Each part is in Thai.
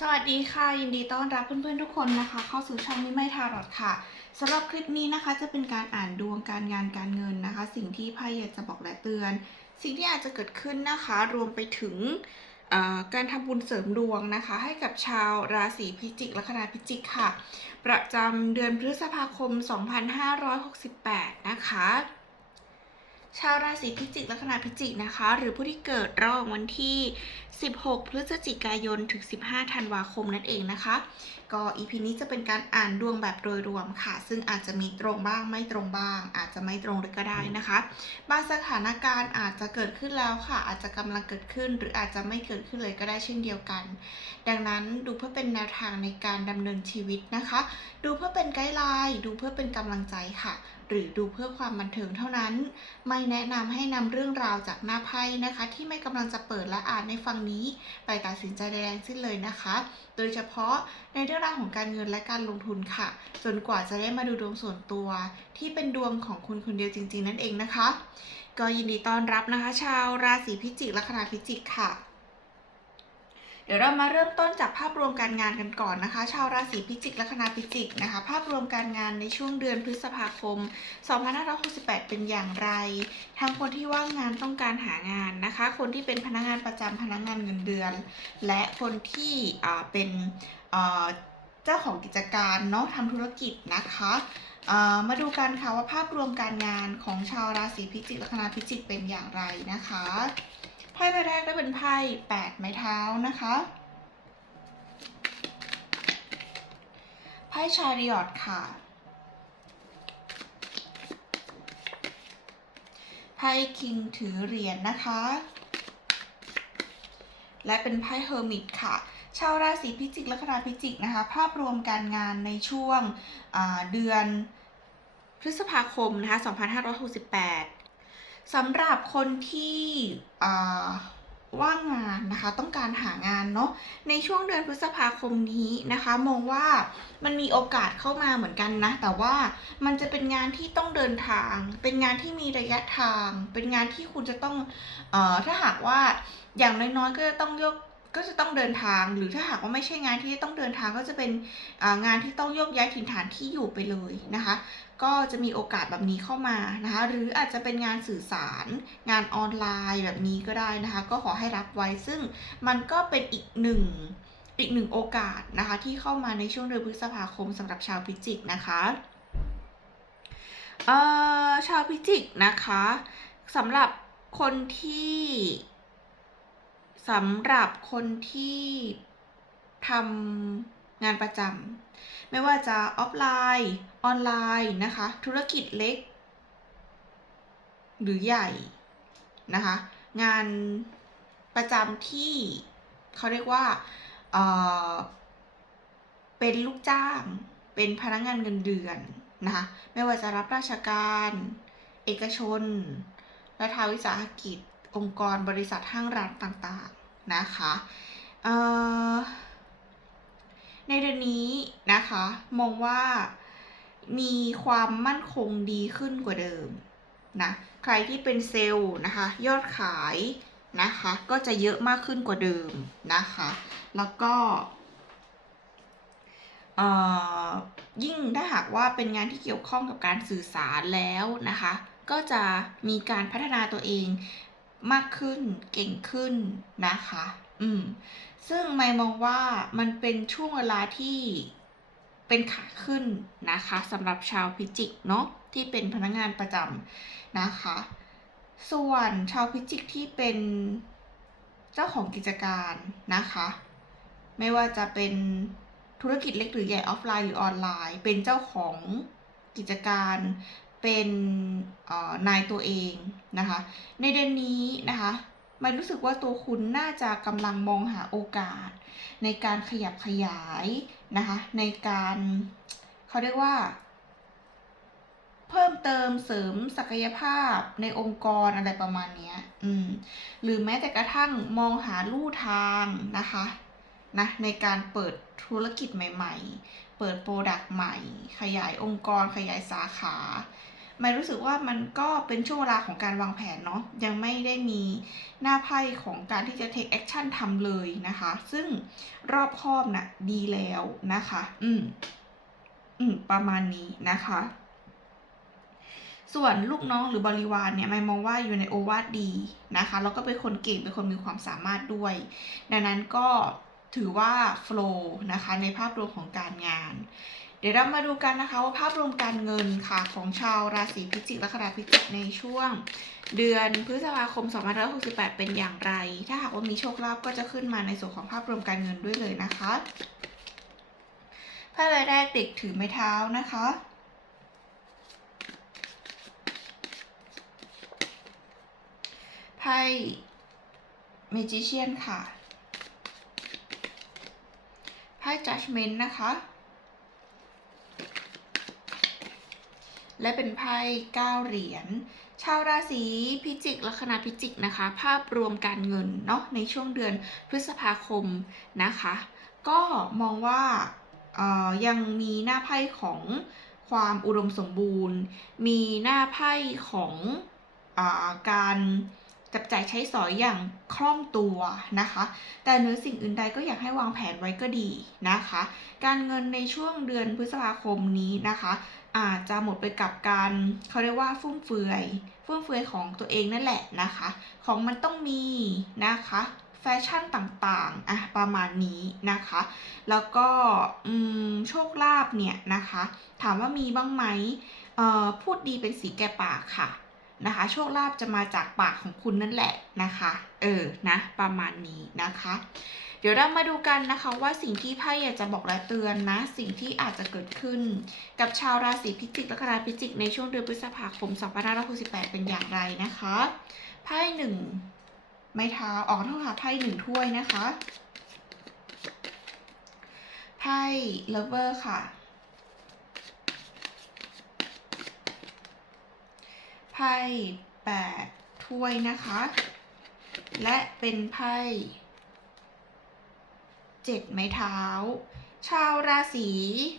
สวัสดีค่ะ ยินดีต้อนรับเพื่อนๆทุกคนนะคะ เข้าสู่ช่องมิไม่ทารอดค่ะสำหรับคลิปนี้นะคะจะเป็นการอ่านดวงการงานการเงินนะคะ สิ่งที่ไพ่อยากจะบอกและเตือน สิ่งที่อาจจะเกิดขึ้นนะคะ รวมไปถึงการทำบุญเสริมดวงนะคะ ให้กับชาวราศีพิจิกและคณะพิจิกค่ะ ประจำเดือนพฤษภาคม 2568 นะคะ ชาวราศีพิจิกและคณะพิจิกนะคะ หรือผู้ที่เกิดระหว่างวันที่ 16 พฤศจิกายนถึง 15 ธันวาคมนั่นเองนะคะ ก็อีพีนี้จะเป็นการอ่านดวงแบบโดยรวมค่ะ ซึ่งอาจจะมีตรงบ้างไม่ตรงบ้าง อาจจะไม่ตรงเลยก็ได้นะคะบางสถานการณ์อาจจะเกิดขึ้นแล้วค่ะ อาจจะกำลังเกิดขึ้น หรืออาจจะไม่เกิดขึ้นเลยก็ได้เช่นเดียวกัน ดังนั้นดูเพื่อเป็นแนวทางในการดำเนินชีวิตนะคะ ดูเพื่อเป็นไกด์ไลน์ดูเพื่อเป็นกำลังใจค่ะ หรือดูเพื่อความบันเทิงเท่านั้น ไม่แนะนำให้นำเรื่องราวจากหน้าไพ่นะคะ ที่ไม่กำลังจะเปิดและอ่านในฟังนี้ ไปตัดสินใจใดๆสิ้นเลยนะคะ โดยเฉพาะในเรื่องราวของการเงินและการลงทุนค่ะ จนกว่าจะได้มาดูดวงส่วนตัว ที่เป็นดวงของคุณคนเดียวจริง ๆ นั่นเองนะคะ ก็ยินดีต้อนรับนะคะ ชาวราศีพิจิกและคณะพิจิกค่ะ ดี๋ยวเรามาเริ่มต้นจากภาพรวมการงานกันก่อนนะคะ ชาวราศีพิจิกและคณะพิจิกนะคะ ภาพรวมการงานในช่วงเดือนพฤษภาคม 2568 เป็นอย่างไร ทั้งคนที่ว่างงานต้องการหางานนะคะ คนที่เป็นพนักงานประจำพนักงานเงินเดือน และคนที่เป็นเจ้าของกิจการเนาะทำธุรกิจนะคะมาดูกันค่ะว่าภาพรวมการงานของชาวราศีพิจิกและคณะพิจิกเป็นอย่างไรนะคะ พ่ใบแรกได้เป็นไพ่แปดไม้เท้านะคะ ไพ่ชาริออตค่ะ ไพ่คิงถือเหรียญนะคะ และเป็นไพ่เฮอร์มิตค่ะชาวราศีพิจิกและคณะพิจิกนะคะ ภาพรวมการงานในช่วงเดือนพฤษภาคมนะคะ 2568 สำหรับคนที่ว่างงานนะคะ ต้องการหางานเนาะในช่วงเดือนพฤษภาคมนี้นะคะ มองว่ามันมีโอกาสเข้ามาเหมือนกันนะ แต่ว่ามันจะเป็นงานที่ต้องเดินทาง เป็นงานที่มีระยะทาง เป็นงานที่คุณจะต้องออถ้าหากว่าอย่างน้อยๆก็จะต้องยก ก็จะต้องเดินทาง หรือถ้าหากว่าไม่ใช่งานที่ต้องเดินทางก็จะเป็นงานที่ต้องโยกย้ายถิ่นฐานที่อยู่ไปเลยนะคะ ก็จะมีโอกาสแบบนี้เข้ามานะคะ หรืออาจจะเป็นงานสื่อสาร งานออนไลน์แบบนี้ก็ได้นะคะ ก็ขอให้รับไว้ซึ่งมันก็เป็นอีกหนึ่งอีกหนึ่งโอกาสนะคะที่เข้ามาในช่วงเดือนพฤษภาคมสำหรับชาวพิจิกนะคะเอ่อชาวพิจิกนะคะสำหรับคนที่ สำหรับคนที่ทำงานประจำไม่ว่าจะออฟไลน์ ออนไลน์นะคะ ธุรกิจเล็ก หรือใหญ่นะคะ งานประจำที่เขาเรียกว่าเเป็นลูกจ้าง เป็นพนักงานเงินเดือนนะคะไม่ว่าจะรับราชการ เอกชน รัฐวิสาหกิจ องค์กรบริษัทห้างร้านต่างๆนะคะในเดือนนี้นะคะ มองว่ามีความมั่นคงดีขึ้นกว่าเดิมนะใครที่เป็นเซลล์นะคะ ยอดขายนะคะก็จะเยอะมากขึ้นกว่าเดิมนะคะ แล้วก็ยิ่งถ้าหากว่าเป็นงานที่เกี่ยวข้องกับการสื่อสารแล้วนะคะ ก็จะมีการพัฒนาตัวเอง มากขึ้นเก่งขึ้นนะคะ อืม ซึ่งไม่มองว่ามันเป็นช่วงเวลาที่เป็นขาขึ้นนะคะสำหรับชาวพิจิกเนาะที่เป็นพนักงานประจำนะคะ ส่วนชาวพิจิกที่เป็นเจ้าของกิจการนะคะ ไม่ว่าจะเป็นธุรกิจเล็กหรือใหญ่ออฟไลน์หรือออนไลน์ เป็นเจ้าของกิจการ เป็นนายตัวเองนะคะ ในเดือนนี้นะคะมันรู้สึกว่าตัวคุณน่าจะกำลังมองหาโอกาส ในการขยับขยายนะคะ ในการเขาเรียกว่า เพิ่มเติมเสริมศักยภาพในองค์กรอะไรประมาณนี้อืมหรือแม้แต่กระทั่งมองหาลู่ทางนะคะนะในการเปิดธุรกิจใหม่ ๆ เปิดโปรดักต์ใหม่ ขยายองค์กรขยายสาขา ไม่รู้สึกว่ามันก็เป็นช่วงเวลาของการวางแผนเนาะยังไม่ได้มีหน้าไพ่ของการที่จะ take action ทำเลยนะคะ ซึ่งรอบคอบนะ่ะดีแล้วนะคะ อืมอืมประมาณนี้นะคะ ส่วนลูกน้องหรือบริวารเนี่ยไม่มองว่าอยู่ในโอวาทดีนะคะแล้วก็เป็นคนเก่งเป็นคนมีความสามารถด้วย ดังนั้นก็ถือว่าโฟล์นะคะในภาพรวมของการงาน เดี๋ยวเรามาดูกันนะคะว่าภาพรวมการเงินค่ะของชาวราศีพิจิกและคณะพิจิกในช่วง เดือนพฤษภาคม 2568 เป็นอย่างไร ถ้าหากว่ามีโชคลาภก็จะขึ้นมาในส่วนของภาพรวมการเงินด้วยเลยนะคะไพ่ใบแรกเด็กถือไม้เท้านะคะไพ่เมจิเชียนค่ะไพ่ judgment นะคะ และเป็นไพ่เก้าเหรียญ ชาวราศีพิจิกลัคนาพิจิกนะคะ ภาพรวมการเงินเนาะในช่วงเดือนพฤษภาคมนะคะ ก็มองว่ายังมีหน้าไพ่ของความอุดมสมบูรณ์ มีหน้าไพ่ของอาการจับจ่ายใช้สอยอย่างคล่องตัวนะคะ แต่เหนือสิ่งอื่นใดก็อยากให้วางแผนไว้ก็ดีนะคะ การเงินในช่วงเดือนพฤษภาคมนี้นะคะ อาจจะหมดไปกับการเขาเรียกว่าฟุ่มเฟือยฟุ่มเฟือยของตัวเองนั่นแหละนะคะ ของมันต้องมีนะคะแฟชั่นต่างๆ อะ ประมาณนี้นะคะ แล้วก็โชคลาภเนี่ยนะคะ ถามว่ามีบ้างไหมเอ่อพูดดีเป็นสีแก่ปากค่ะนะคะ โชคลาภจะมาจากปากของคุณนั่นแหละนะคะ เออ นะ ประมาณนี้นะคะ เดี๋ยวเรามาดูกันนะคะว่าสิ่งที่ไพ่อยากจะบอกและเตือนนะ สิ่งที่อาจจะเกิดขึ้น กับชาวราศีพิจิกและคณะพิจิกในช่วงเดือนพฤษภาคม2568 เป็นอย่างไรนะคะไพ่หนึ่งไม้เท้าออกเท่ากับไพ่หนึ่งถ้วยนะคะไพ่เลเวอร์ค่ะไพ่แปดถ้วยนะคะ และเป็นไพ่ เจ็ดไม้เท้า ชาวราศี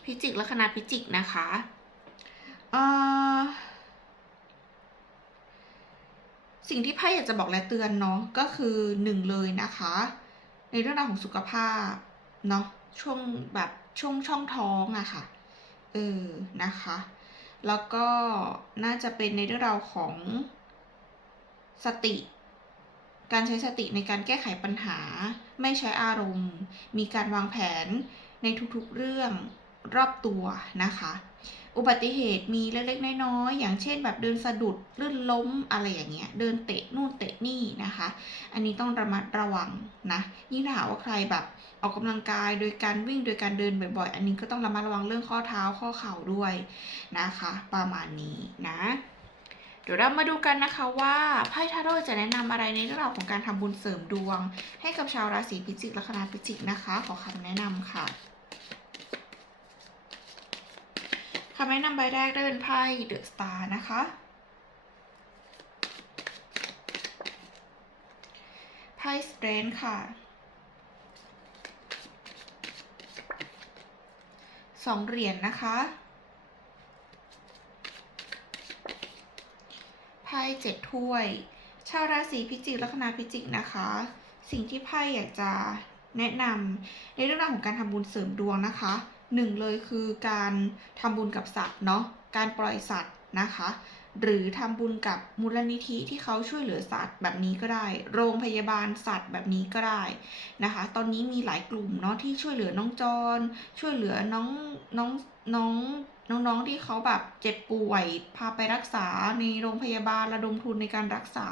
พิจิกและคณะพิจิกนะคะสิ่งที่ไพ่อยากจะบอกและเตือนเนาะก็คือหนึ่งเลยนะคะ ในเรื่องราวของสุขภาพเนาะช่วงแบบช่วงช่องท้องอะค่ะเออนะคะ แล้วก็น่าจะเป็นในเรื่องราวของสติ การใช้สติในการแก้ไขปัญหา ไม่ใช้อารมณ์ มีการวางแผนในทุกๆเรื่องรอบตัวนะคะ อุบัติเหตุมีเล็กๆ น้อยๆ อย่างเช่นแบบเดินสะดุดลื่นล้มอะไรอย่างเงี้ย เดินเตะนู่นเตะนี่นะคะ อันนี้ต้องระมัดระวังนะ ยิ่งถ้าหากว่าใครแบบออกกำลังกายโดยการวิ่งโดยการเดินบ่อยๆ อันนี้ก็ต้องระมัดระวังเรื่องข้อเท้าข้อเข่าด้วยนะคะ ประมาณนี้นะ เดี๋ยวเรามาดูกันนะคะว่าไพ่ทาโร่จะแนะนำอะไรในเรื่องราวของการทำบุญเสริมดวง ให้กับชาวราศีพิจิกละคณะพิจิกนะคะ ขอคำแนะนำค่ะคำแนะนำใบแรกได้เป็นไพ่เดอะสตาร์นะคะ ไพ่สเตรนค่ะสองเหรียญนะคะ พ่เจ็ดถ้วย ชาวราศีพิจิกละคณะพิจิกนะคะ สิ่งที่ไพ่อยากจะแนะนำในเรื่องราวของการทำบุญเสริมดวงนะคะหนึ่งเลยคือการทำบุญกับสัตว์เนาะการปล่อยสัตว์นะคะ หรือทำบุญกับมูลนิธิที่เขาช่วยเหลือสัตว์แบบนี้ก็ได้ โรงพยาบาลสัตว์แบบนี้ก็ได้นะคะ ตอนนี้มีหลายกลุ่มเนาะที่ช่วยเหลือน้องจอนช่วยเหลือน้องน้องน้อง น้องๆที่เขาแบบเจ็บป่วย พาไปรักษาในโรงพยาบาลระดมทุนในการรักษา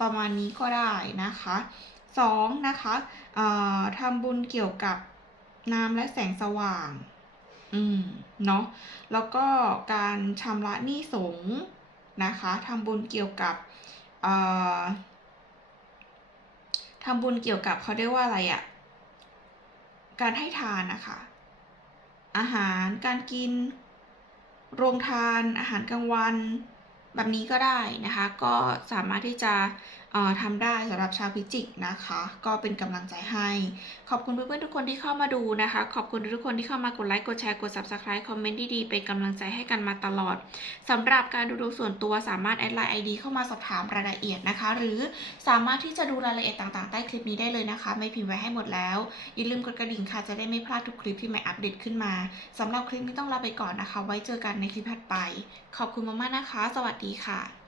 ประมาณนี้ก็ได้นะคะสองนะคะทำบุญเกี่ยวกับน้ำและแสงสว่าง อืม เนาะ แล้วก็การชำระหนี้สงฆ์นะคะทำบุญเกี่ยวกับทำบุญเกี่ยวกับเขาเรียกว่าอะไรอะ การให้ทานนะคะ อาหาร การกิน โรงทานอาหารกลางวัน แบบนี้ก็ได้นะคะ ก็สามารถที่จะ ทำได้สำหรับชาวพิจิกนะคะ ก็เป็นกำลังใจให้ ขอบคุณเพื่อนๆทุกคนที่เข้ามาดูนะคะ ขอบคุณทุกคนที่เข้ามากดไลค์กดแชร์กด subscribe คอมเมนต์ดีๆเป็นกำลังใจให้กันมาตลอดสำหรับการดูดวงส่วนตัวสามารถแอดไลน์ ID เข้ามาสอบถามรายละเอียดนะคะ หรือสามารถที่จะดูรายละเอียดต่างๆ ใต้คลิปนี้ได้เลยนะคะ ไม่พิมพ์ไว้ให้หมดแล้วอย่าลืมกดกระดิ่งค่ะจะได้ไม่พลาดทุกคลิปที่ใหม่อัปเดตขึ้นมาสำหรับคลิปนี้ต้องลาไปก่อนนะคะ ไว้เจอกันในคลิปถัดไป ขอบคุณมากๆนะคะ สวัสดีค่ะ